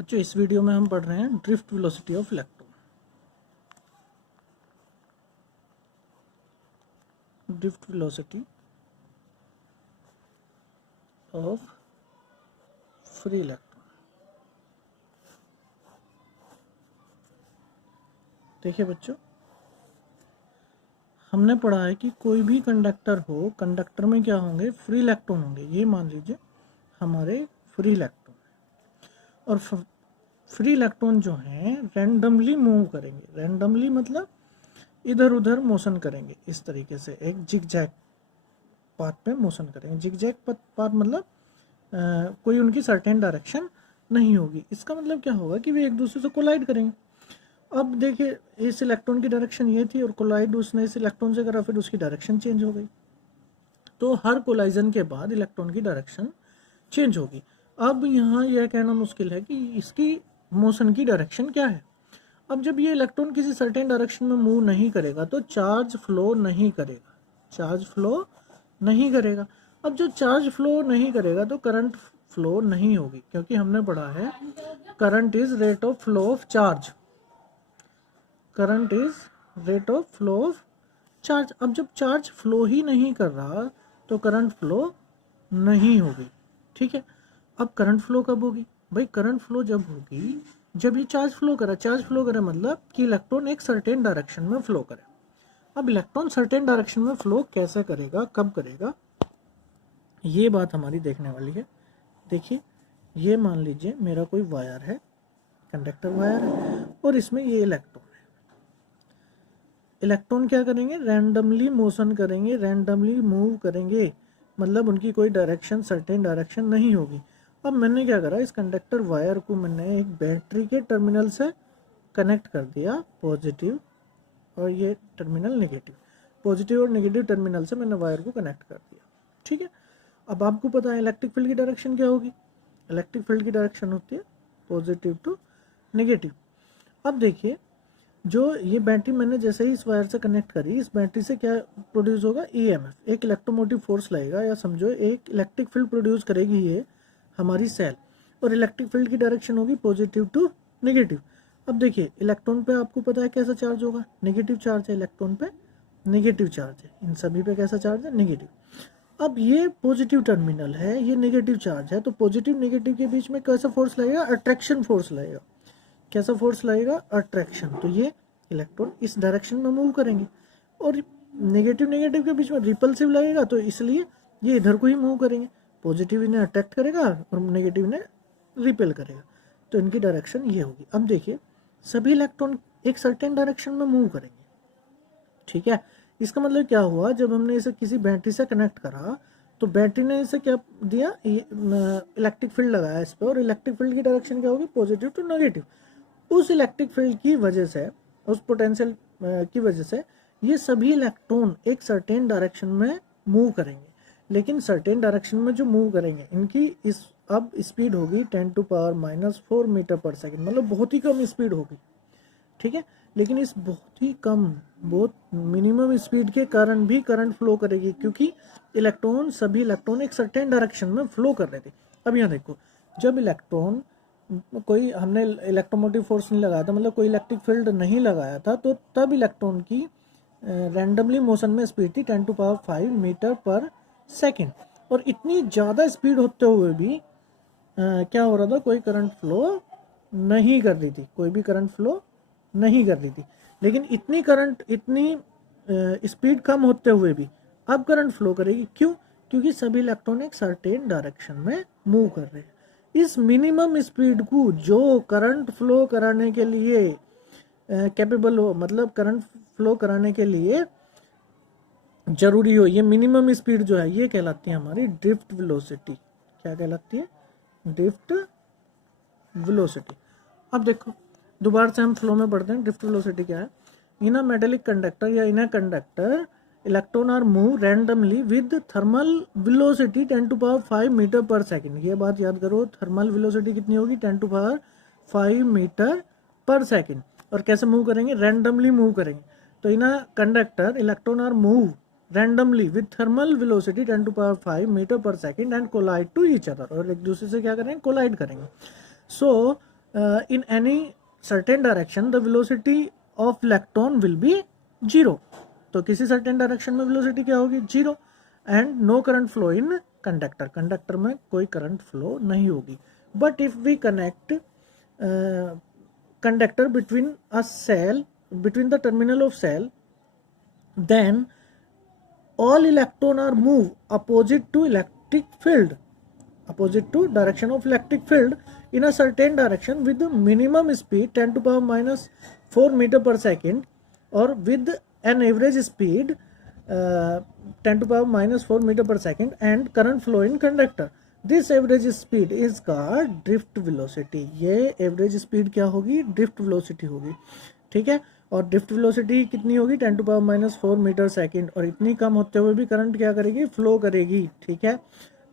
बच्चों इस वीडियो में हम पढ़ रहे हैं drift velocity of electron. Drift velocity of free electron. देखिए बच्चों, हमने पढ़ा है कि कोई भी कंडक्टर हो, कंडक्टर में क्या होंगे, फ्री इलेक्ट्रॉन होंगे। ये मान लीजिए हमारे फ्री इलेक्ट्रॉन, और फ्री इलेक्ट्रॉन जो हैं रैंडमली मूव करेंगे। रैंडमली मतलब इधर उधर मोशन करेंगे, इस तरीके से एक जिगजैग पाथ पे मोशन करेंगे। जिगजैग पाथ मतलब कोई उनकी सर्टेन डायरेक्शन नहीं होगी। इसका मतलब क्या होगा कि वे एक दूसरे से कोलाइड करेंगे। अब देखिए, इस इलेक्ट्रॉन की डायरेक्शन ये थी और कोलाइड उसने इस इलेक्ट्रॉन से करा, फिर उसकी डायरेक्शन चेंज हो गई। तो हर कोलाइजन के बाद इलेक्ट्रॉन की डायरेक्शन चेंज होगी। अब यहाँ यह कहना मुश्किल है कि इसकी मोशन की डायरेक्शन क्या है। अब जब ये इलेक्ट्रॉन किसी सर्टेन डायरेक्शन में मूव नहीं करेगा तो चार्ज फ्लो नहीं करेगा। चार्ज फ्लो नहीं करेगा। अब जो चार्ज फ्लो नहीं करेगा तो करंट फ्लो नहीं होगी, क्योंकि हमने पढ़ा है current is rate of flow of charge. Current is rate of flow of charge. अब जब चार्ज फ्लो ही नहीं कर रहा तो करंट फ्लो नहीं होगी। ठीक है, अब करंट फ्लो कब होगी भाई? करंट फ्लो जब होगी जब ये चार्ज फ्लो करा। चार्ज फ्लो करे मतलब कि इलेक्ट्रॉन एक सर्टेन डायरेक्शन में फ्लो करे। अब इलेक्ट्रॉन सर्टेन डायरेक्शन में फ्लो कैसे करेगा, कब करेगा, ये बात हमारी देखने वाली है। देखिए, ये मान लीजिए मेरा कोई वायर है, कंडक्टर वायर है, और इसमें ये इलेक्ट्रॉन है। इलेक्ट्रॉन क्या करेंगे? रैंडमली मोशन करेंगे, रैंडमली मूव करेंगे, मतलब उनकी कोई डायरेक्शन, सर्टेन डायरेक्शन नहीं होगी। अब मैंने क्या करा, इस कंडक्टर वायर को मैंने एक बैटरी के टर्मिनल से कनेक्ट कर दिया, पॉजिटिव और ये टर्मिनल नेगेटिव। पॉजिटिव और नेगेटिव टर्मिनल से मैंने वायर को कनेक्ट कर दिया। ठीक है, अब आपको पता है इलेक्ट्रिक फील्ड की डायरेक्शन क्या होगी। इलेक्ट्रिक फील्ड की डायरेक्शन होती है पॉजिटिव टू नेगेटिव। अब देखिए, जो ये बैटरी मैंने जैसे ही इस वायर से कनेक्ट करी, इस बैटरी से क्या प्रोड्यूस होगा? ईएमएफ, एक इलेक्ट्रोमोटिव फोर्स लगेगा, या समझो एक इलेक्ट्रिक फील्ड प्रोड्यूस करेगी ये हमारी सेल, और इलेक्ट्रिक फील्ड की डायरेक्शन होगी पॉजिटिव टू नेगेटिव। अब देखिए, इलेक्ट्रॉन पे आपको पता है कैसा चार्ज होगा? नेगेटिव चार्ज है इलेक्ट्रॉन पे, नेगेटिव चार्ज है। इन सभी पे कैसा चार्ज है? नेगेटिव। अब ये पॉजिटिव टर्मिनल है, ये नेगेटिव चार्ज है, तो पॉजिटिव नेगेटिव के बीच में कैसा फोर्स लगेगा? अट्रैक्शन फोर्स लगेगा। कैसा फोर्स लगेगा? अट्रैक्शन। तो ये इलेक्ट्रॉन इस डायरेक्शन में मूव करेंगे, और नेगेटिव नेगेटिव के बीच में रिपल्सिव लगेगा, तो इसलिए ये इधर को ही मूव करेंगे। पॉजिटिव इन्हें अट्रैक्ट करेगा और नेगेटिव इन्हें रिपेल करेगा, तो इनकी डायरेक्शन ये होगी। अब देखिए, सभी इलेक्ट्रॉन एक सर्टेन डायरेक्शन में मूव करेंगे। ठीक है, इसका मतलब क्या हुआ? जब हमने इसे किसी बैटरी से कनेक्ट करा तो बैटरी ने इसे क्या दिया? इलेक्ट्रिक फील्ड लगाया इस पर, और इलेक्ट्रिक फील्ड की डायरेक्शन क्या होगी? Positive to negative. उस इलेक्ट्रिक फील्ड की वजह से, उस पोटेंशियल की वजह से ये सभी इलेक्ट्रॉन एक सर्टेन डायरेक्शन में मूव करेंगे। लेकिन सर्टेन डायरेक्शन में जो मूव करेंगे, इनकी इस अब स्पीड होगी 10⁻⁴ मीटर पर सेकेंड, मतलब बहुत ही कम स्पीड होगी। ठीक है, लेकिन इस बहुत ही कम, बहुत मिनिमम स्पीड के कारण भी करंट फ्लो करेगी, क्योंकि इलेक्ट्रॉन, सभी इलेक्ट्रॉन एक सर्टेन डायरेक्शन में फ्लो कर रहे थे। अब यहाँ देखो, जब इलेक्ट्रॉन, कोई हमने इलेक्ट्रोमोटिव फोर्स नहीं लगाया था, मतलब कोई इलेक्ट्रिक फील्ड नहीं लगाया था, तो तब इलेक्ट्रॉन की रैंडमली मोशन में स्पीड थी 10⁵ मीटर पर सेकेंड। और इतनी ज़्यादा स्पीड होते हुए भी क्या हो रहा था? कोई करंट फ्लो नहीं कर रही थी, कोई भी करंट फ्लो नहीं कर रही थी। लेकिन इतनी स्पीड कम होते हुए भी अब करंट फ्लो करेगी। क्यों? क्योंकि सभी इलेक्ट्रॉन एक सर्टेन डायरेक्शन में मूव कर रहे हैं। इस मिनिमम स्पीड को जो करंट फ्लो कराने के लिए कैपेबल हो, मतलब करंट फ्लो कराने के लिए जरूरी हो, ये मिनिमम स्पीड जो है, ये कहलाती है हमारी ड्रिफ्ट वेलोसिटी। क्या कहलाती है? Drift velocity. अब देखो, दोबारा से हम फ्लो में पढ़ते हैं। ड्रिफ्ट वेलोसिटी क्या है? इन अ मेटेलिक कंडक्टर या in a conductor electron are move randomly with thermal velocity 10⁵ meter पर सेकेंड। ये बात याद करो, थर्मल वेलोसिटी कितनी होगी? 10⁵ मीटर पर सेकेंड। और कैसे मूव करेंगे? रैंडमली मूव करेंगे। तो in a conductor electron are move randomly with thermal velocity 10⁵ meter पर second and collide to each other, और एक दूसरे से क्या करेंगे? कोलाइड करेंगे। सो in any certain direction the velocity of electron will be 0. तो किसी certain direction में velocity क्या होगी 0 and no current flow in conductor. Conductor में कोई करंट फ्लो नहीं होगी. But if we connect conductor between a cell, between the terminal of cell, then all electron are move opposite to electric field, opposite to direction of electric field in a certain direction with the minimum speed 10 to power minus 4 meter per second or with an average speed 10 to power minus 4 meter per second and current flow in conductor. This average speed is called drift velocity. ये average speed क्या होगी, drift velocity होगी. ठीक है, और drift velocity कितनी होगी 10 to power minus 4 metre second, और इतनी कम होते हुए भी करंट क्या करेगी, फ्लो करेगी. ठीक है,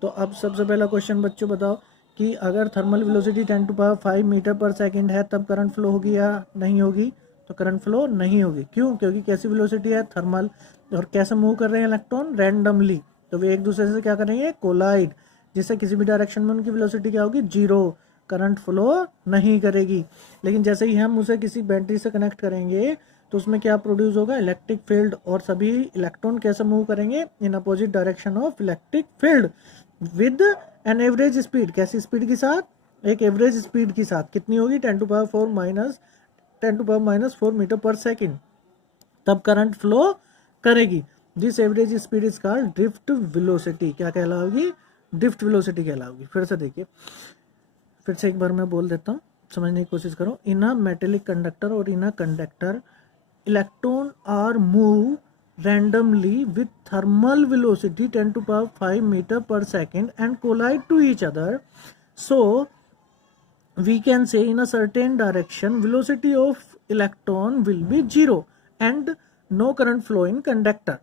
तो अब सबसे पहला क्वेश्चन बच्चों बताओ कि अगर thermal velocity 10 to power 5 metre पर सेकंड है तब करंट फ्लो होगी या नहीं होगी. तो करंट फ्लो नहीं होगी. क्यों? क्योंकि कैसी वेलोसिटी है, थर्मल, और कैसे मूव कर रहे हैं इलेक्ट्रॉन, रैंडमली. तो वे एक दूसरे से क्या करेंगे, कोलाइड, जिससे किसी भी डायरेक्शन में उनकी वेलोसिटी क्या होगी, 0. करंट फ्लो नहीं करेगी. लेकिन जैसे ही हम उसे किसी बैटरी से कनेक्ट करेंगे तो उसमें क्या प्रोड्यूस होगा, इलेक्ट्रिक फील्ड, और सभी इलेक्ट्रॉन कैसे मूव करेंगे, in opposite direction of electric field with an average speed. कैसी स्पीड के साथ, एक एवरेज स्पीड के साथ. कितनी होगी, 10 टू पावर माइनस 4 मीटर पर सेकेंड. तब करंट फ्लो करेगी. This average speed is called drift velocity. क्या कहलाओगी, ड्रिफ्ट वेलोसिटी कहलाओगी. फिर से देखिए, फिर से एक बार मैं बोल देता हूँ, समझने की कोशिश करो. इन अ मेटेलिक कंडक्टर और in a conductor electron are move randomly with thermal velocity 10 to power 5 meter per second and collide to each other. So we can say in a certain direction velocity of electron will be 0 and no current flow in conductor.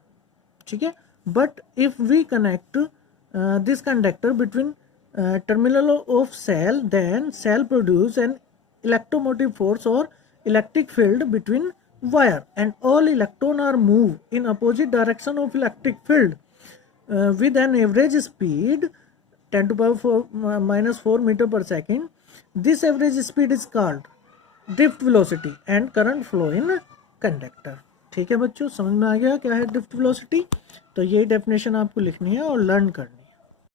ठीक है, but if we connect this conductor between terminal of cell, then cell produce an electromotive force or electric field between wire and all electron are moved in opposite direction of electric field with an average speed 10 to power 4 minus 4 meter per second. This average speed is called drift velocity and current flow in conductor. ठीक है बच्चों, समझ में आ गया क्या है drift velocity. तो ये डेफिनेशन आपको लिखनी है और लर्न करनी है.